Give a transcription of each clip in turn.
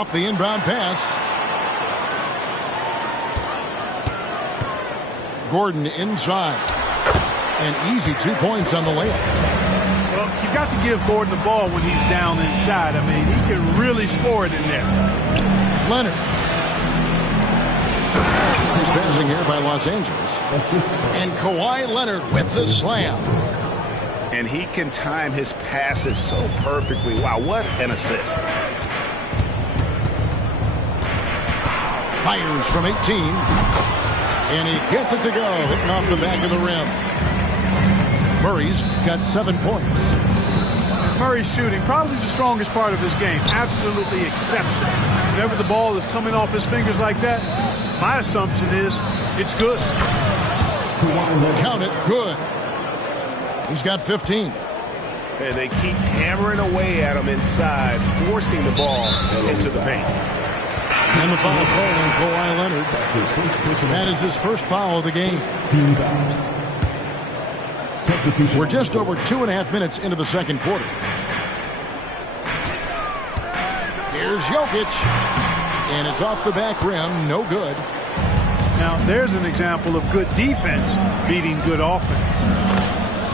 Off the inbound pass. Gordon inside. An easy 2 points on the layup. Well, you got to give Gordon the ball when he's down inside. I mean, he can really score it in there. Leonard. Nice passing here by Los Angeles. And Kawhi Leonard with the slam. And he can time his passes so perfectly. Wow, what an assist. Fires from 18. And he gets it to go, hitting off the back of the rim. Murray's got 7 points. Murray's shooting, probably the strongest part of his game. Absolutely exceptional. Whenever the ball is coming off his fingers like that, my assumption is it's good. Count it, good. He's got 15. And they keep hammering away at him inside, forcing the ball into the paint. And the foul called on Kawhi Leonard. That is his first foul of the game. We're just over 2.5 minutes into the second quarter. Here's Jokic. And it's off the back rim. No good. Now, there's an example of good defense beating good offense.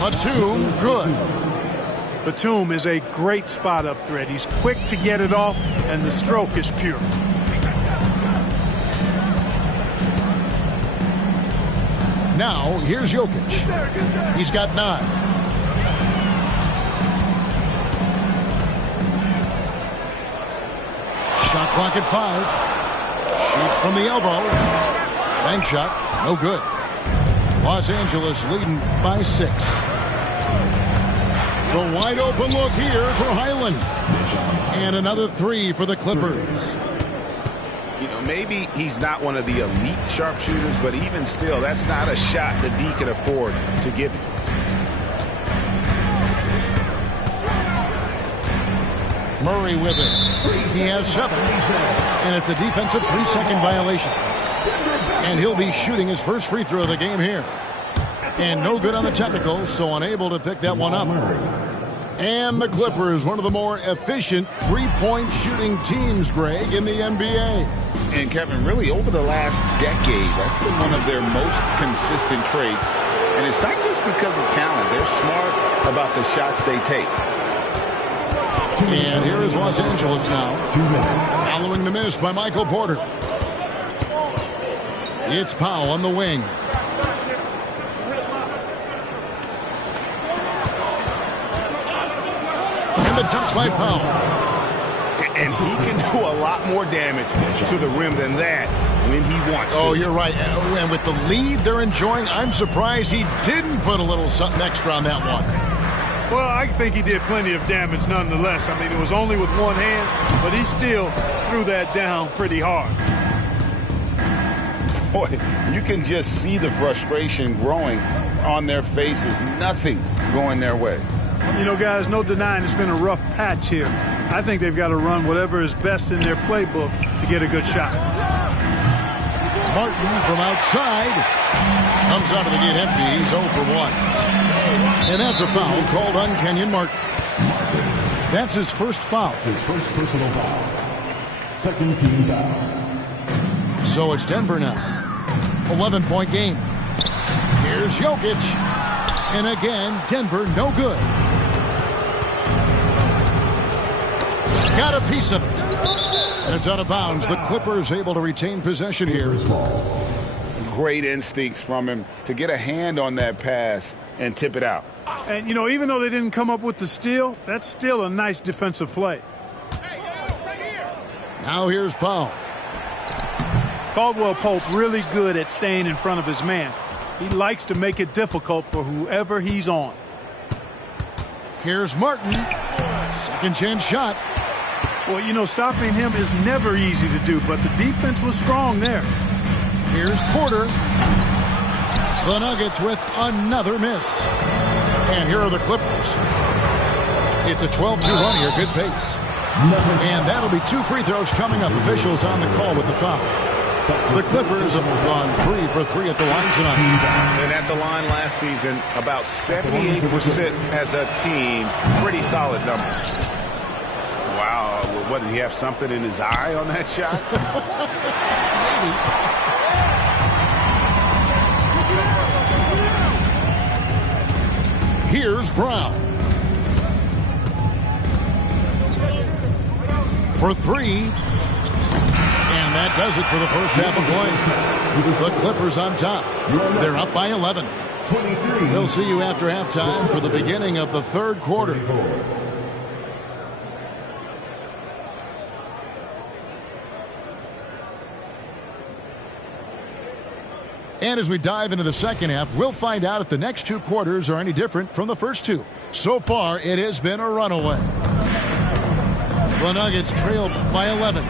Batum, good. Batum is a great spot-up threat. He's quick to get it off, and the stroke is pure. Now, here's Jokic. He's got 9. Shot clock at 5. Shoots from the elbow. Bank shot, no good. Los Angeles leading by 6. The wide open look here for Highland. And another 3 for the Clippers. You know, maybe he's not one of the elite sharpshooters, but even still, that's not a shot that D can afford to give him. Murray with it. He has 7. And it's a defensive 3-second violation. And he'll be shooting his first free throw of the game here. And no good on the technical, so unable to pick that one up. And the Clippers, one of the more efficient three-point shooting teams, Greg, in the NBA. And Kevin, really over the last decade, that's been one of their most consistent traits. And it's not just because of talent. They're smart about the shots they take. And here is Los Angeles now, following the miss by Michael Porter. It's Powell on the wing. And the touch by Powell. And he can do a lot more damage to the rim than that when he wants to. Oh, you're right. And with the lead they're enjoying, I'm surprised he didn't put a little something extra on that one. Well, I think he did plenty of damage nonetheless. I mean, it was only with one hand, but he still threw that down pretty hard. Boy, you can just see the frustration growing on their faces. Nothing going their way. You know, guys, no denying it's been a rough patch here. I think they've got to run whatever is best in their playbook to get a good shot. Martin from outside comes out of the gate empty. He's 0 for 1. And that's a foul called on Kenyon Martin. That's his first foul. His first personal foul. Second team foul. So it's Denver now. 11-point game. Here's Jokic. And again, Denver no good. Got a piece of it. And it's out of bounds. The Clippers able to retain possession here. Great instincts from him to get a hand on that pass and tip it out. And, you know, even though they didn't come up with the steal, that's still a nice defensive play. Now here's Powell. Caldwell Pope really good at staying in front of his man. He likes to make it difficult for whoever he's on. Here's Martin. Second chance shot. Well, you know, stopping him is never easy to do, but the defense was strong there. Here's Porter. The Nuggets with another miss. And here are the Clippers. It's a 12-2 run here, good pace. And that'll be 2 free throws coming up. Officials on the call with the foul. The Clippers have gone 3 for 3 at the line tonight. And at the line last season, about 78% as a team. Pretty solid numbers. Wow, What, did he have something in his eye on that shot? Here's Brown. For three. And that does it for the first half of play. The Clippers on top. They're up by 11. We'll see you after halftime for the beginning of the third quarter. And as we dive into the second half, we'll find out if the next two quarters are any different from the first two. So far, it has been a runaway. The Nuggets trailed by 11.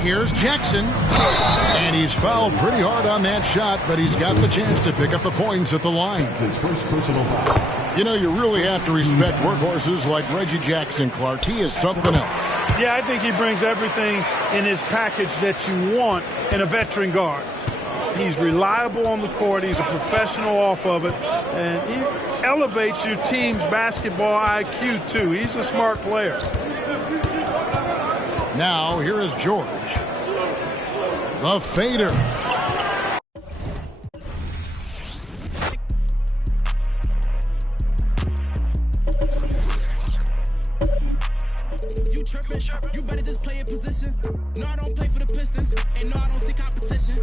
Here's Jackson. And he's fouled pretty hard on that shot, but he's got the chance to pick up the points at the line. His first personal foul. You know, you really have to respect workhorses like Reggie Jackson, Clark. He is something else. Yeah, I think he brings everything in his package that you want in a veteran guard. He's reliable on the court. He's a professional off of it. And he elevates your team's basketball IQ, too. He's a smart player. Now, here is George. The fader. You tripping? You better just play your position. No, I don't play for the Pistons. And no, I don't see competition.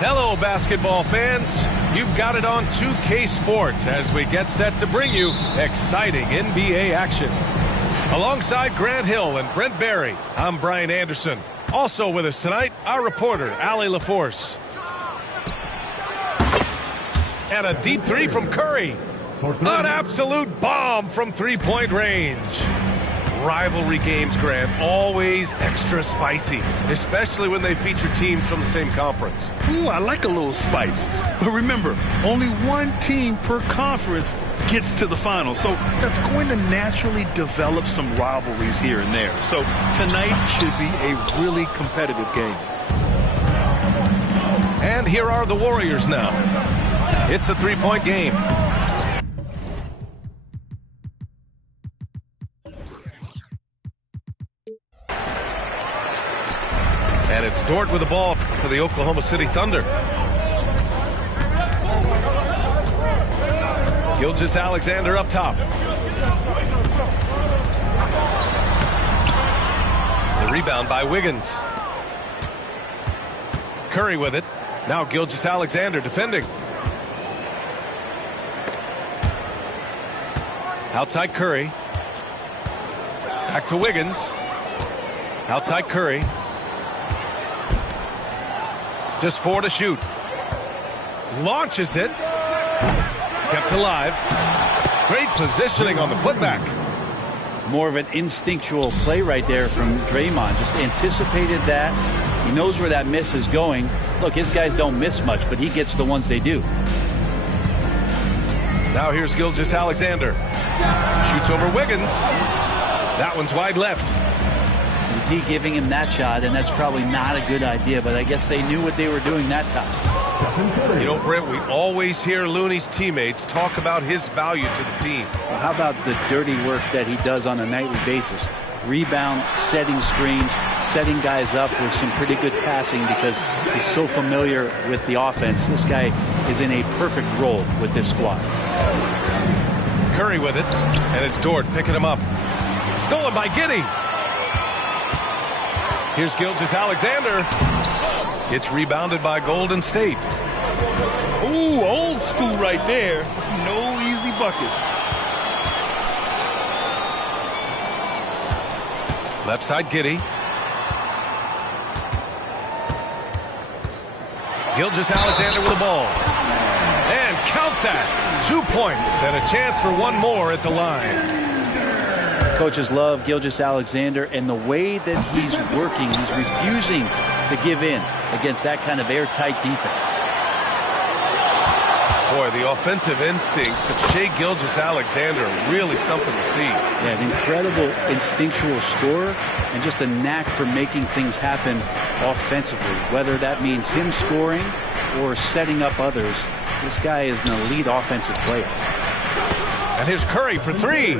Hello, basketball fans. You've got it on 2K Sports as we get set to bring you exciting NBA action. Alongside Grant Hill and Brent Barry, I'm Brian Anderson. Also with us tonight, our reporter, Allie LaForce. And a deep three from Curry. An absolute bomb from three-point range. Rivalry games, Grant, always extra spicy, especially when they feature teams from the same conference. Ooh, I like a little spice. But remember, only one team per conference gets to the final. So that's going to naturally develop some rivalries here and there. So tonight should be a really competitive game. And here are the Warriors now. It's a three-point game. And it's Dort with the ball for the Oklahoma City Thunder. Gilgeous-Alexander up top. The rebound by Wiggins. Curry with it. Now Gilgeous-Alexander defending. Outside Curry. Back to Wiggins. Outside Curry. Just 4 to shoot. Launches it. Kept alive. Great positioning on the putback. More of an instinctual play right there from Draymond. Just anticipated that. He knows where that miss is going. Look, his guys don't miss much, but he gets the ones they do. Now here's Gilgeous-Alexander. Shoots over Wiggins. That one's wide left. D giving him that shot, and that's probably not a good idea, but I guess they knew what they were doing that time. You know, Brent, we always hear Looney's teammates talk about his value to the team. Well, how about the dirty work that he does on a nightly basis? Rebound, setting screens, setting guys up with some pretty good passing because he's so familiar with the offense. This guy is in a perfect role with this squad. Curry with it, and it's Dort picking him up. Stolen by Giddey. Here's Gilgeous-Alexander. It's rebounded by Golden State. Ooh, old school right there. No easy buckets. Left side, Giddey. Gilgeous-Alexander with the ball. And count that. 2 points and a chance for one more at the line. Coaches love Gilgeous-Alexander, and the way that he's working, he's refusing to give in against that kind of airtight defense. Boy, the offensive instincts of Shai Gilgeous-Alexander are really something to see. Yeah, an incredible instinctual scorer and just a knack for making things happen offensively, whether that means him scoring or setting up others. This guy is an elite offensive player. And here's Curry for three.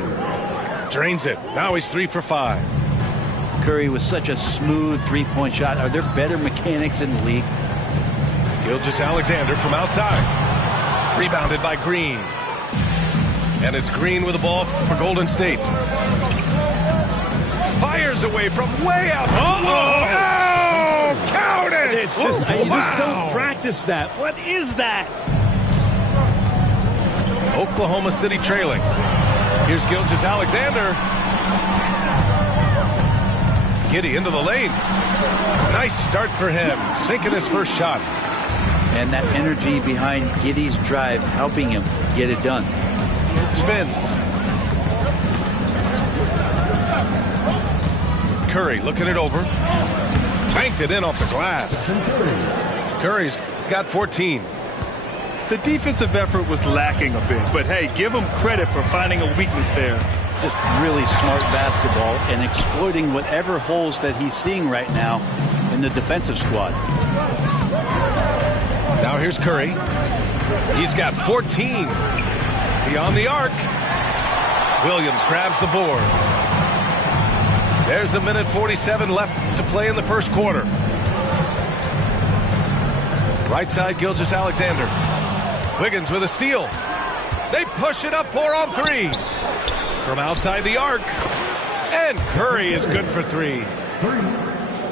Drains it. Now he's 3 for 5. Curry was such a smooth three-point shot. Are there better mechanics in the league? Gilgeous-Alexander from outside. Rebounded by Green. And it's Green with the ball for Golden State. Fires away from way out. Oh, count it! It's just, you just don't practice that. What is that? Oklahoma City trailing. Here's Gilgeous-Alexander. Giddey into the lane. Nice start for him. Sinking his first shot. And that energy behind Giddey's drive helping him get it done. Spins. Curry looking it over. Banked it in off the glass. Curry's got 14. The defensive effort was lacking a bit, but hey, give him credit for finding a weakness there. Just really smart basketball and exploiting whatever holes that he's seeing right now in the defensive squad. Now here's Curry. He's got 14. Beyond the arc. Williams grabs the board. There's a minute 47 left to play in the first quarter. Right side, Gilgeous-Alexander. Wiggins with a steal. They push it up 4 on 3. From outside the arc. And Curry is good for 3.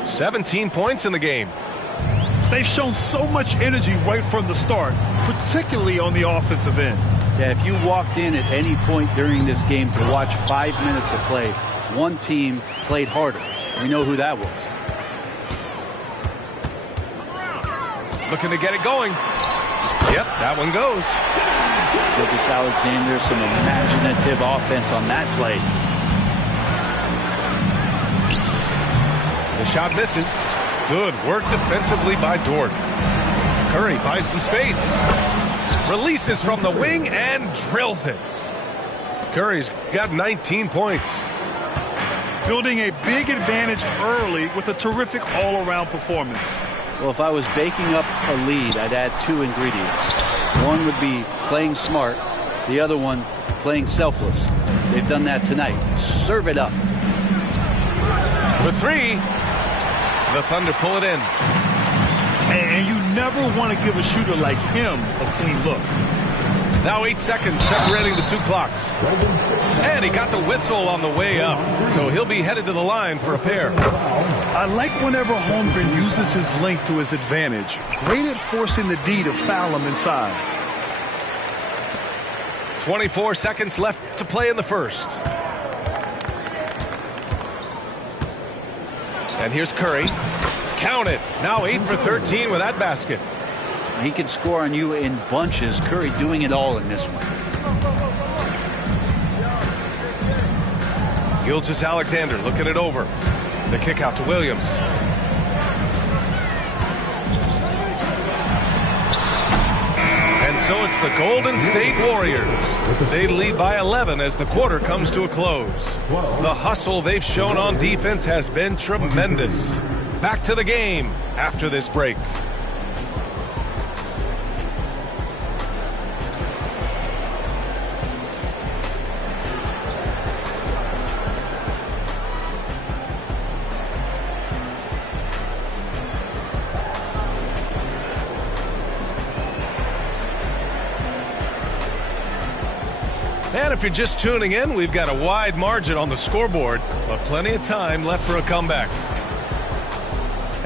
17 points in the game. They've shown so much energy right from the start, particularly on the offensive end. Yeah, if you walked in at any point during this game to watch 5 minutes of play, one team played harder. We know who that was. Looking to get it going. Yep, that one goes. Gilgeous-Alexander, some imaginative offense on that play. The shot misses. Good work defensively by Dort. Curry finds some space. Releases from the wing and drills it. Curry's got 19 points. Building a big advantage early with a terrific all-around performance. Well, if I was baking up a lead, I'd add 2 ingredients. One would be playing smart. The other one, playing selfless. They've done that tonight. Serve it up. For 3. The Thunder pull it in. And you never want to give a shooter like him a clean look. Now 8 seconds separating the 2 clocks. And he got the whistle on the way up. So he'll be headed to the line for a pair. I like whenever Holmgren uses his length to his advantage. Great at forcing the D to foul him inside. 24 seconds left to play in the first. And here's Curry. Count it. Now 8 for 13 with that basket. He can score on you in bunches. Curry doing it all in this one. Gilgeous-Alexander looking it over. The kick out to Williams. And so it's the Golden State Warriors. They lead by 11 as the quarter comes to a close. The hustle they've shown on defense has been tremendous. Back to the game after this break. And if you're just tuning in, we've got a wide margin on the scoreboard, but plenty of time left for a comeback.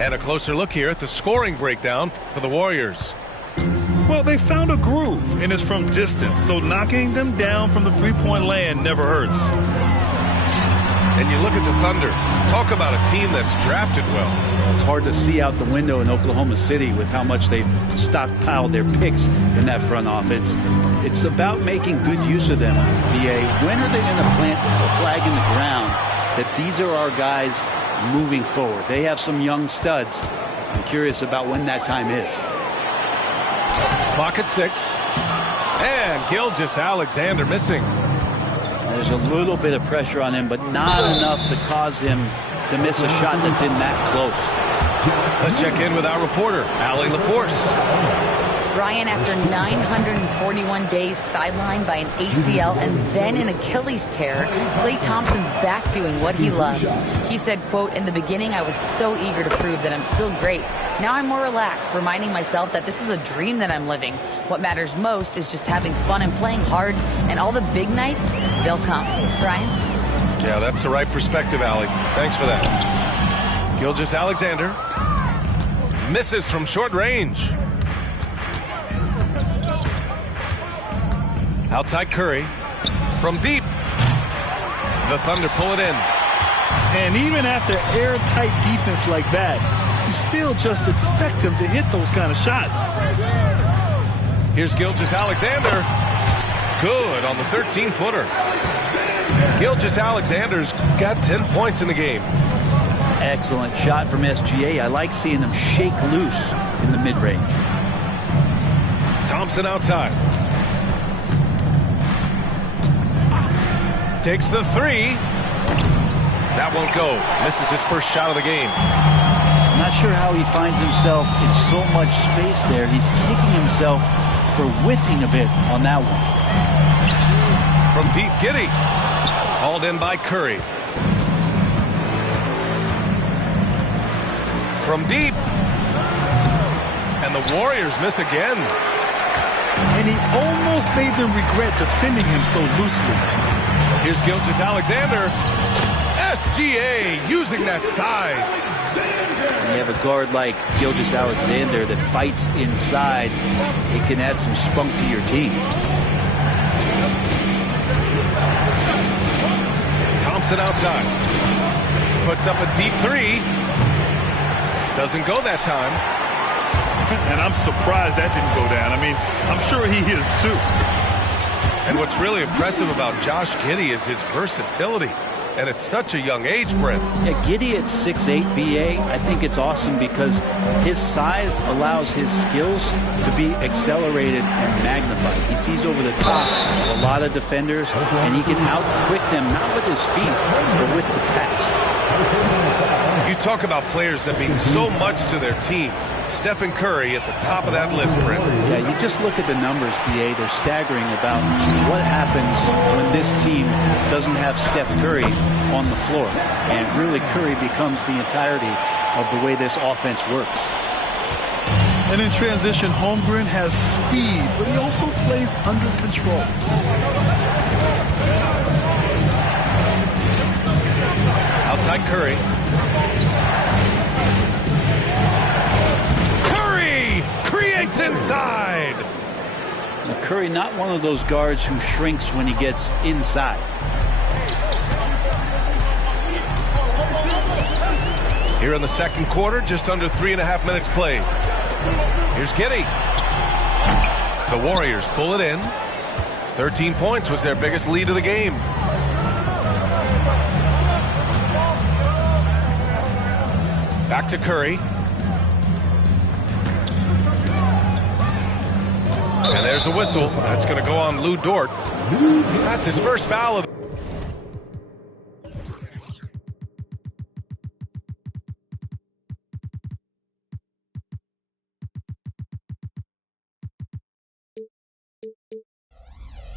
And a closer look here at the scoring breakdown for the Warriors. Well, they found a groove, and it's from distance, so knocking them down from the three-point land never hurts. And you look at the Thunder. Talk about a team that's drafted well. It's hard to see out the window in Oklahoma City with how much they've stockpiled their picks in that front office. It's about making good use of them, BA. When are they going to plant the flag in the ground that these are our guys moving forward? They have some young studs. I'm curious about when that time is. Clock at 6. And Gilgeous-Alexander missing. There's a little bit of pressure on him, but not enough to cause him to miss a shot that's in that close. Let's check in with our reporter, Allie LaForce. Brian, after 941 days sidelined by an ACL and then an Achilles tear, Klay Thompson's back doing what he loves. He said, quote, "In the beginning, I was so eager to prove that I'm still great. Now I'm more relaxed, reminding myself that this is a dream that I'm living. What matters most is just having fun and playing hard, and all the big nights, they'll come." Brian? Yeah, that's the right perspective, Allie. Thanks for that. Gilgeous-Alexander misses from short range. Outside Curry from deep. The Thunder pull it in. And even after airtight defense like that, you still just expect him to hit those kind of shots. Here's Gilgeous-Alexander. Good on the 13-footer. Gilgeous-Alexander's got 10 points in the game. Excellent shot from SGA. I like seeing him shake loose in the mid-range. Thompson outside. Takes the three. That won't go. Misses his first shot of the game. I'm not sure how he finds himself in so much space there. He's kicking himself for whiffing a bit on that one. From deep, Giddey. Hauled in by Curry. From deep. And the Warriors miss again. And he almost made them regret defending him so loosely. Here's Gilgeous-Alexander. SGA using that size. When you have a guard like Gilgeous-Alexander that fights inside, it can add some spunk to your team. Thompson outside. Puts up a deep three. Doesn't go that time. And I'm surprised that didn't go down. I mean, I'm sure he is too. And what's really impressive about Josh Giddey is his versatility. And at such a young age, Brent. Yeah, Giddey at 6'8", BA, I think it's awesome because his size allows his skills to be accelerated and magnified. He sees over the top of a lot of defenders, and he can out-quick them, not with his feet, but with the pass. You talk about players that mean so much to their team. Stephen Curry at the top of that list, Brent. Yeah, you just look at the numbers, BA. They're staggering about what happens when this team doesn't have Steph Curry on the floor. And really, Curry becomes the entirety of the way this offense works. And in transition, Holmgren has speed, but he also plays under control. Outside Curry. Creates inside. Now, Curry, not one of those guards who shrinks when he gets inside. Here in the second quarter, just under 3.5 minutes played. Here's Giddey. The Warriors pull it in. 13 points was their biggest lead of the game. Back to Curry. And there's a whistle. That's going to go on Lou Dort. That's his first foul of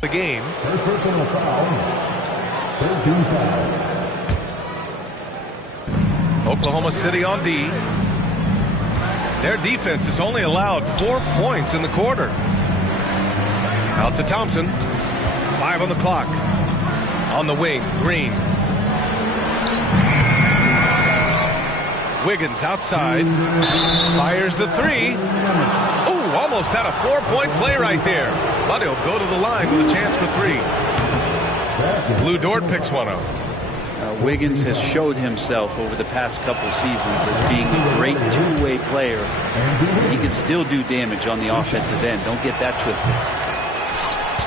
the game. First personal foul. 13 foul. Oklahoma City on D. Their defense has only allowed 4 points in the quarter. Out to Thompson. 5 on the clock. On the wing, Green. Wiggins outside. Fires the three. Ooh, almost had a 4-point play right there. But he'll go to the line with a chance for 3. Lou Dort picks one up. Wiggins has showed himself over the past couple seasons as being a great two-way player. He can still do damage on the offensive end. Don't get that twisted.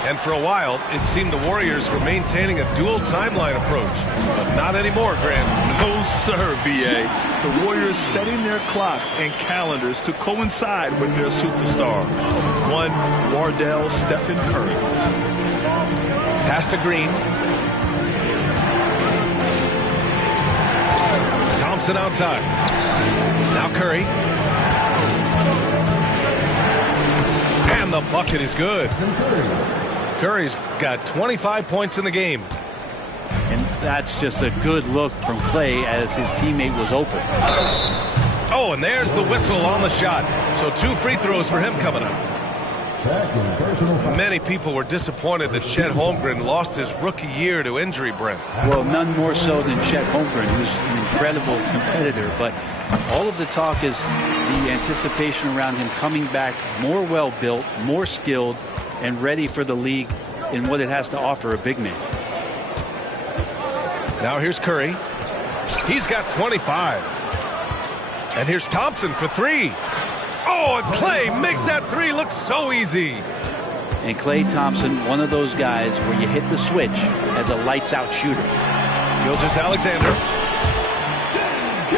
And for a while, it seemed the Warriors were maintaining a dual timeline approach. But not anymore, Grant. No, sir, B.A. The Warriors setting their clocks and calendars to coincide with their superstar. One, Wardell Stephen Curry. Pass to Green. Thompson outside. Now Curry. And the bucket is good. Curry's got 25 points in the game. And that's just a good look from Clay as his teammate was open. Oh, and there's the whistle on the shot. So 2 free throws for him coming up. Many people were disappointed that Chet Holmgren lost his rookie year to injury, Brent. Well, none more so than Chet Holmgren, who's an incredible competitor. But all of the talk is the anticipation around him coming back more well-built, more skilled, and ready for the league in what it has to offer a big man. Now here's Curry. He's got 25. And here's Thompson for 3. Oh, and Clay makes that 3 look so easy. And Klay Thompson, one of those guys where you hit the switch as a lights-out shooter. Gilgeous-Alexander.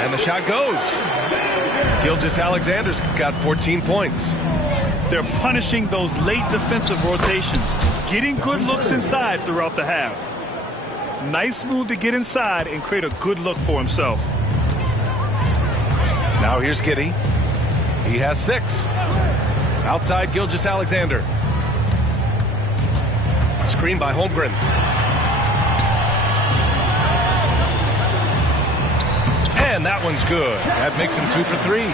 And the shot goes. Gilgeous-Alexander's got 14 points. They're punishing those late defensive rotations, getting good looks inside throughout the half. Nice move to get inside and create a good look for himself. Now here's Giddey. He has 6. Outside Gilgeous-Alexander. Screen by Holmgren. And that one's good. That makes him 2 for 3.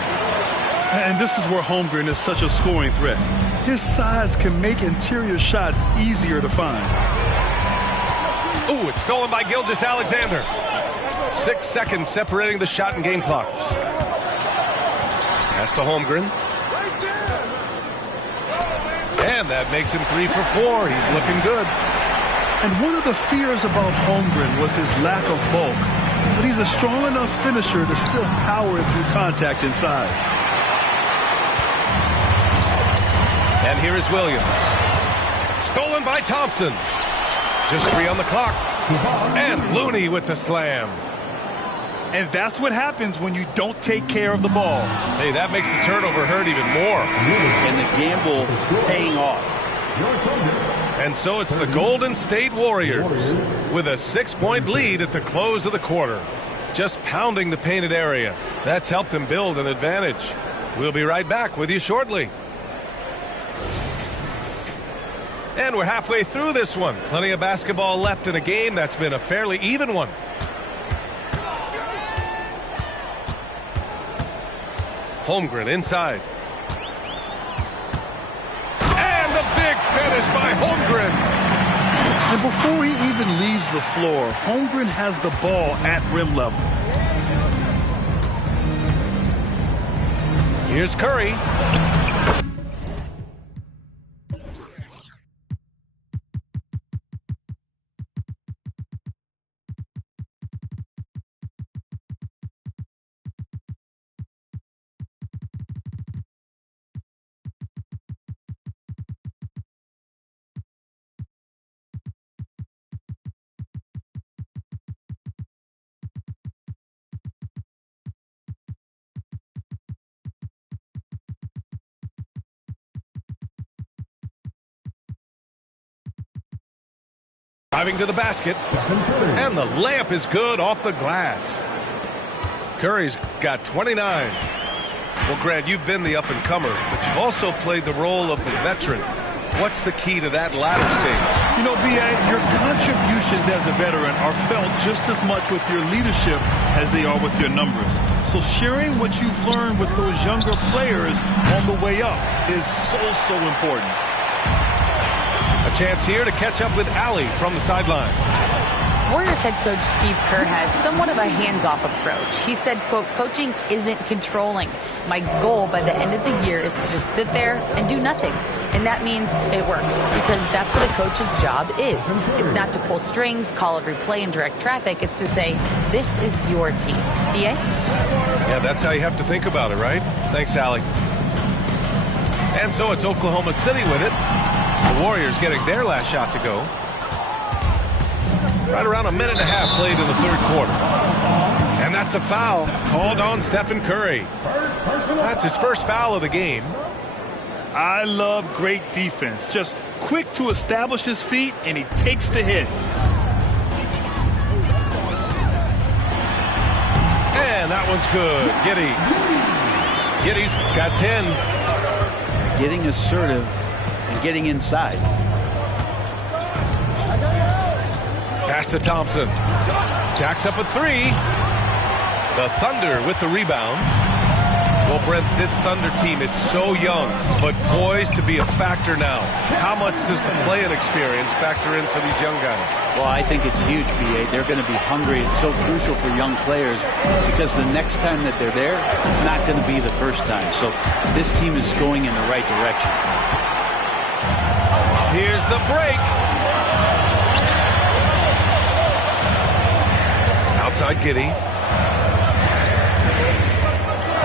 And this is where Holmgren is such a scoring threat. His size can make interior shots easier to find. Ooh, it's stolen by Gilgeous-Alexander. 6 seconds separating the shot and game clocks. Pass to Holmgren. And that makes him 3 for 4. He's looking good. And one of the fears about Holmgren was his lack of bulk. But he's a strong enough finisher to still power through contact inside. And here is Williams. Stolen by Thompson. Just 3 on the clock. And Looney with the slam. And that's what happens when you don't take care of the ball. Hey, that makes the turnover hurt even more. And the gamble paying off. And so it's the Golden State Warriors with a 6-point lead at the close of the quarter. Just pounding the painted area. That's helped them build an advantage. We'll be right back with you shortly. And we're halfway through this one. Plenty of basketball left in a game that's been a fairly even one. Holmgren inside. And the big finish by Holmgren. And before he even leaves the floor, Holmgren has the ball at rim level. Here's Curry. Driving to the basket, and the layup is good off the glass. Curry's got 29. Well, Grant, you've been the up-and-comer, but you've also played the role of the veteran. What's the key to that latter stage? You know, B.A., your contributions as a veteran are felt just as much with your leadership as they are with your numbers. So sharing what you've learned with those younger players on the way up is so important. A chance here to catch up with Allie from the sideline. Warriors head coach Steve Kerr has somewhat of a hands-off approach. He said, quote, coaching isn't controlling. My goal by the end of the year is to just sit there and do nothing. And that means it works, because that's what a coach's job is. It's not to pull strings, call every play, and direct traffic. It's to say, this is your team. BA? Yeah, that's how you have to think about it, right? Thanks, Allie. And so it's Oklahoma City with it. The Warriors getting their last shot to go. Right around a minute and a half played in the third quarter. And that's a foul called on Stephen Curry. That's his first foul of the game. I love great defense. Just quick to establish his feet, and he takes the hit. And that one's good. Giddey's got 10. Getting assertive and getting inside. Pass to Thompson. Jacks up a three. The Thunder with the rebound. Well, Brent, this Thunder team is so young, but poised to be a factor now. How much does the play-in experience factor in for these young guys? Well, I think it's huge, BA. They're going to be hungry. It's so crucial for young players because the next time that they're there, it's not going to be the first time. So this team is going in the right direction. Here's the break. Outside Giddey.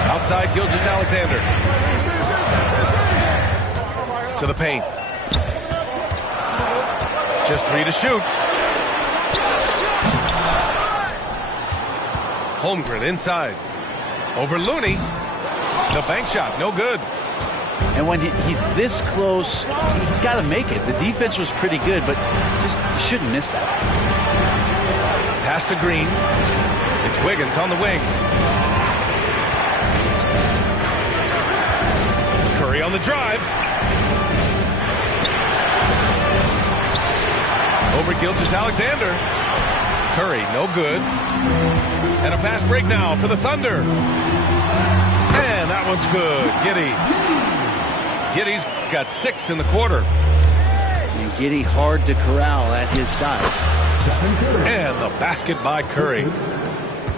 Outside Gilgeous-Alexander. To the paint. Just 3 to shoot. Holmgren inside. Over Looney. The bank shot, no good. And when he's this close, he's got to make it. The defense was pretty good, but just shouldn't miss that. Pass to Green. It's Wiggins on the wing. Curry on the drive. Over Gilgeous-Alexander. Curry, no good. And a fast break now for the Thunder. And that one's good. Giddey's got 6 in the quarter. And Giddey hard to corral at his size. And the basket by Curry.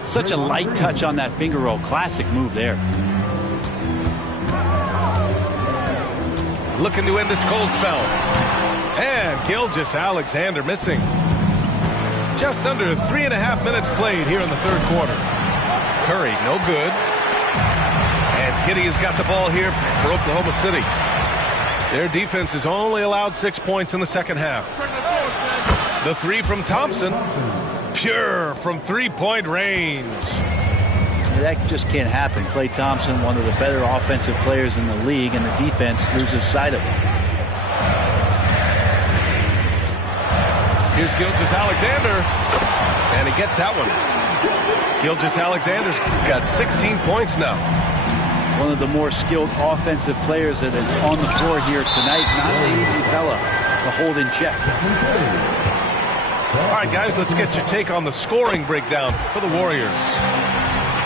Such a light touch on that finger roll. Classic move there. Looking to end this cold spell. And Gilgeous-Alexander missing. Just under 3.5 minutes played here in the third quarter. Curry, no good. And Giddey has got the ball here for Oklahoma City. Their defense has only allowed 6 points in the second half. The three from Thompson. Pure from three-point range. That just can't happen. Klay Thompson, one of the better offensive players in the league, and the defense loses sight of it. Here's Gilgeous-Alexander, and he gets that one. Gilgeous-Alexander's got 16 points now. One of the more skilled offensive players that is on the floor here tonight. Not an easy fella to hold in check. All right, guys, let's get your take on the scoring breakdown for the Warriors.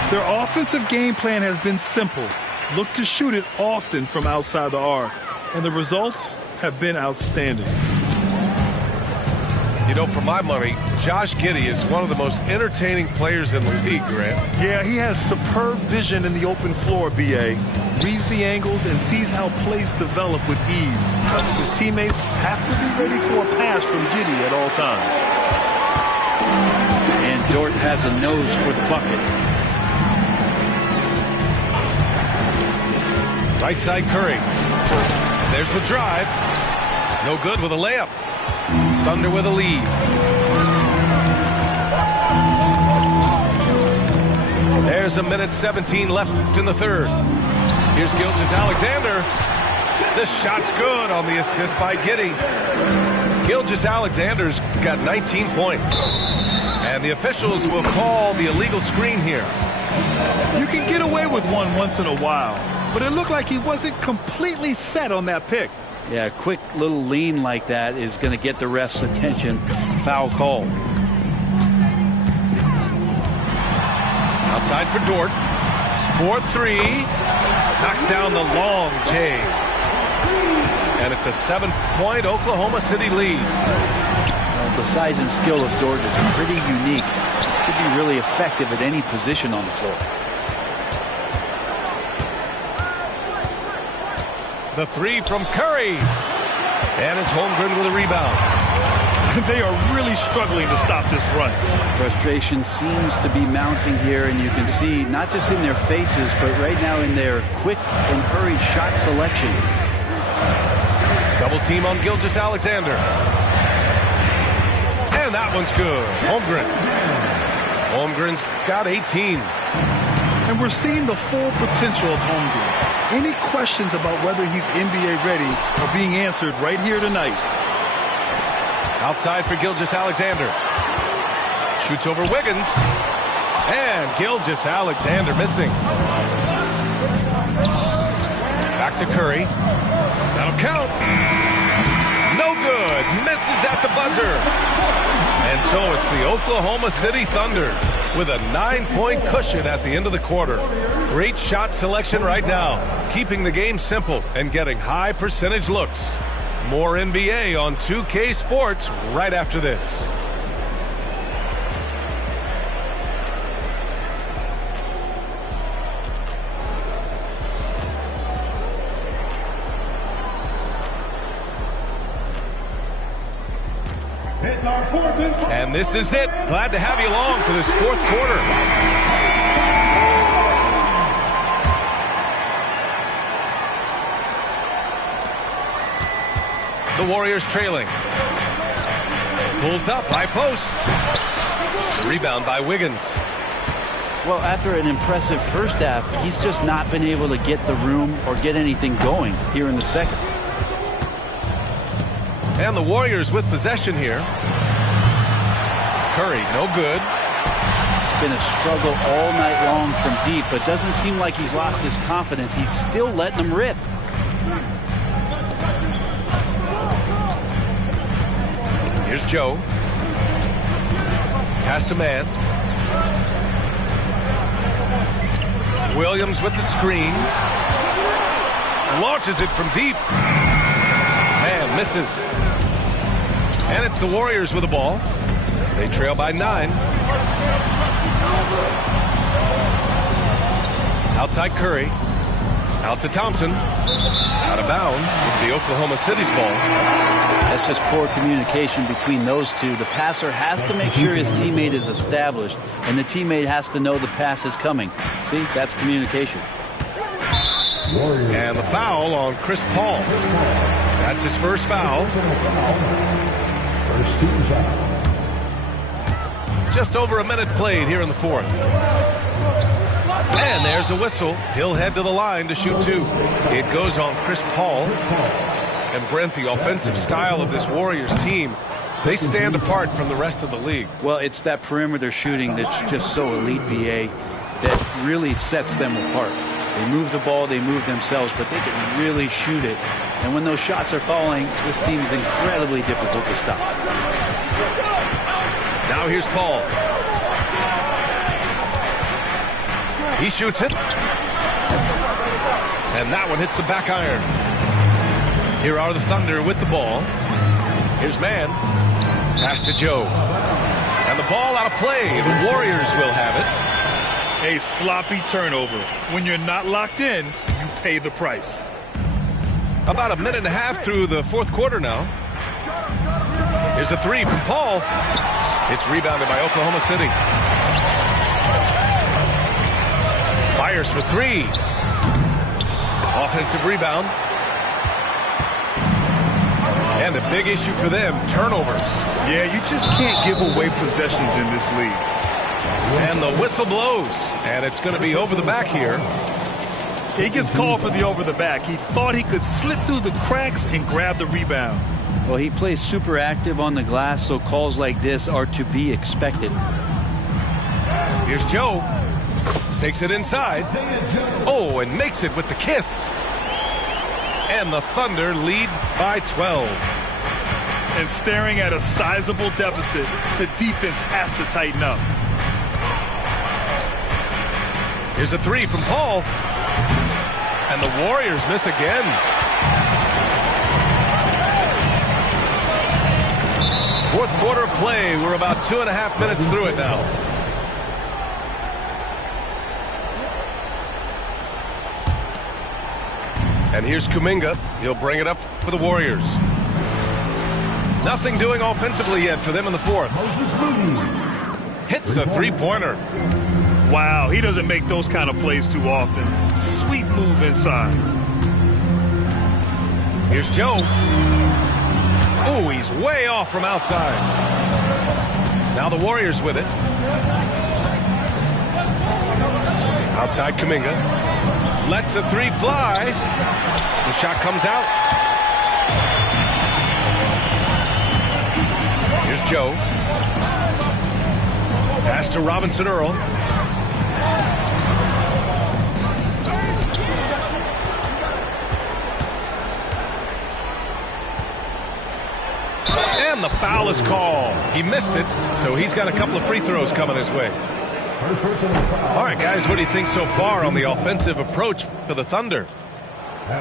Their offensive game plan has been simple. Look to shoot it often from outside the arc. And the results have been outstanding. You know, for my money, Josh Giddey is one of the most entertaining players in the league, Grant. Yeah, he has superb vision in the open floor, B.A. Reads the angles and sees how plays develop with ease. His teammates have to be ready for a pass from Giddey at all times. And Dort has a nose for the bucket. Right side Curry. There's the drive. No good with a layup. Thunder with a lead. There's a minute 17 left in the third. Here's Gilgeous-Alexander. This shot's good on the assist by Giddey. Gilgeous-Alexander's got 19 points. And the officials will call the illegal screen here. You can get away with one once in a while, but it looked like he wasn't completely set on that pick. Yeah, a quick little lean like that is going to get the ref's attention. Foul call. Outside for Dort. 4-3. Knocks down the long J. And it's a 7-point Oklahoma City lead. Well, the size and skill of Dort is pretty unique. Could be really effective at any position on the floor. The three from Curry. And it's Holmgren with a rebound. They are really struggling to stop this run. Frustration seems to be mounting here, and you can see not just in their faces, but right now in their quick and hurried shot selection. Double team on Gilgeous-Alexander. And that one's good. Holmgren. Holmgren's got 18. And we're seeing the full potential of Holmgren. Any questions about whether he's NBA ready are being answered right here tonight. Outside for Gilgeous-Alexander. Shoots over Wiggins. And Gilgeous-Alexander missing. Back to Curry. That'll count. No good. Misses at the buzzer. And so it's the Oklahoma City Thunder with a 9-point cushion at the end of the quarter. Great shot selection right now, keeping the game simple and getting high percentage looks. More NBA on 2K Sports right after this. And this is it. Glad to have you along for this fourth quarter. The Warriors trailing. Pulls up, high post. Rebound by Wiggins. Well, after an impressive first half, he's just not been able to get the room or get anything going here in the second. And the Warriors with possession here. Curry, no good. It's been a struggle all night long from deep, but doesn't seem like he's lost his confidence. He's still letting them rip. Here's Joe. Pass to man. Williams with the screen. Launches it from deep. Man misses. And it's the Warriors with the ball. They trail by 9. Outside Curry. Out to Thompson. Out of bounds. The Oklahoma City's ball. That's just poor communication between those two. The passer has to make sure his teammate is established, and the teammate has to know the pass is coming. See, that's communication. And the foul on Chris Paul. That's his first foul. First team foul. Just over a minute played here in the fourth. And there's a whistle. He'll head to the line to shoot 2. It goes on Chris Paul. And Brent, the offensive style of this Warriors team, they stand apart from the rest of the league. Well, it's that perimeter shooting that's just so elite, BA, that really sets them apart. They move the ball, they move themselves, but they can really shoot it. And when those shots are falling, this team is incredibly difficult to stop. Now here's Paul. He shoots it. And that one hits the back iron. Here are the Thunder with the ball. Here's man. Pass to Joe. And the ball out of play. The Warriors will have it. A sloppy turnover. When you're not locked in, you pay the price. About a minute and a half through the fourth quarter now. Here's a 3 from Paul. It's rebounded by Oklahoma City. Fires for 3. Offensive rebound. And a big issue for them, turnovers. Yeah, you just can't give away possessions in this league. And the whistle blows. And it's going to be over the back here. He gets called for the over the back. He thought he could slip through the cracks and grab the rebound. Well, he plays super active on the glass, so calls like this are to be expected. Here's Joe. Takes it inside. Oh, and makes it with the kiss. And the Thunder lead by 12. And staring at a sizable deficit, the defense has to tighten up. Here's a 3 from Paul. And the Warriors miss again. Fourth quarter of play. We're about 2.5 minutes through it now. And here's Kuminga. He'll bring it up for the Warriors. Nothing doing offensively yet for them in the fourth. Hits a three-pointer. Wow, he doesn't make those kind of plays too often. Sweet move inside. Here's Joe. Oh, he's way off from outside. Now the Warriors with it. Outside Kuminga. Lets the three fly. The shot comes out. Here's Joe. Pass to Robinson Earl. And the foul is called. He missed it, so he's got a couple of free throws coming his way. All right, guys, what do you think so far on the offensive approach for the Thunder?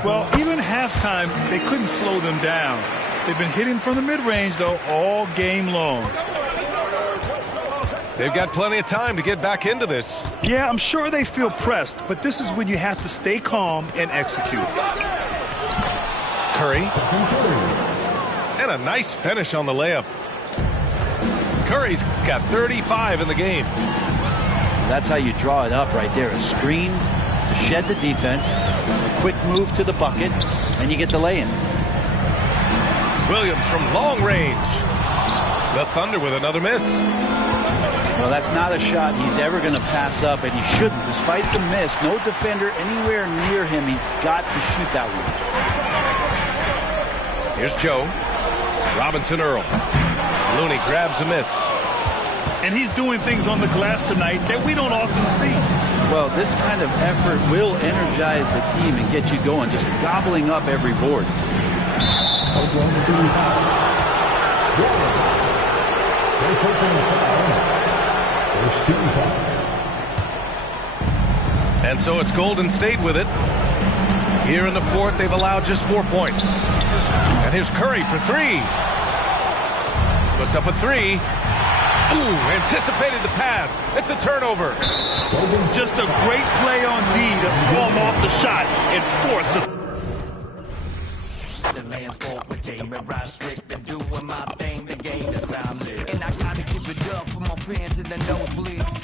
Well, even halftime, they couldn't slow them down. They've been hitting from the mid-range, though, all game long. They've got plenty of time to get back into this. Yeah, I'm sure they feel pressed, but this is when you have to stay calm and execute. Curry. And a nice finish on the layup. Curry's got 35 in the game. That's how you draw it up right there. A screen to shed the defense, a quick move to the bucket, and you get the lay-in. Williams from long range. The Thunder with another miss. Well, that's not a shot he's ever going to pass up, and he shouldn't. Despite the miss, no defender anywhere near him. He's got to shoot that one. Here's Joe. Robinson Earl. Looney grabs a miss. And he's doing things on the glass tonight that we don't often see. Well, this kind of effort will energize the team and get you going, just gobbling up every board. And so it's Golden State with it. Here in the fourth, they've allowed just 4 points. And here's Curry for three. Puts up a three. Ooh, anticipated the pass. It's a turnover. Just a great play on D to throw him off the shot and force him. The man's fault with game and ride strict and doing my thing. The game is soundless. And I gotta give it up for my fans in the nosebleeds.